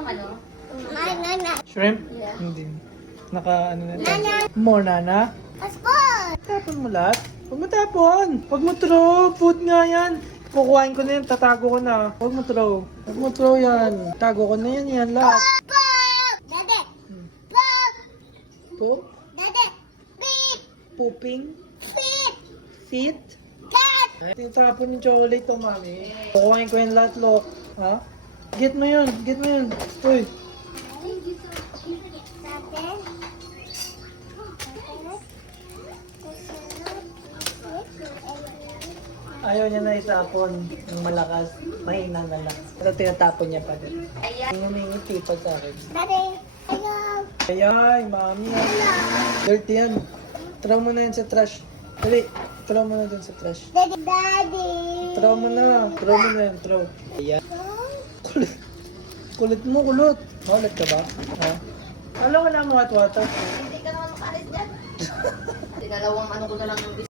bang ano? Shrimp? Yeah. Hindi. Naka ano na tayo. More nana? Tapon mo lahat? Huwag mo tapon. Huwag mo throw. Food nga yan. Kukuhain ko na yan. Tatago ko na. Huwag mo throw. Huwag mo throw yan. Tago ko na yan. Yan lahat. Po? Pooping? Feet? Tinatapon yung chocolate to, mami. Kukuhain ko yung lahat, look. Ha? Get mo yun. Get mo yun. Uy. Ayaw niya na itapon ng malakas. Mahina na lang. Pero tinatapon niya pa din. Ayan. Hindi may ngiti pa sa akin. Ayay, mami. Dirty yan. Throw mo na yan sa trash. Dali. Throw mo na dun sa trash. Throw mo na. Throw mo na yan. Throw. Ayan. Kulit. Kulit mo, kulot. Kulit ka ba? Ha? Alam, wala mo hot water. Hindi ka naman makalit dyan. Dinalawang ano ko na lang yung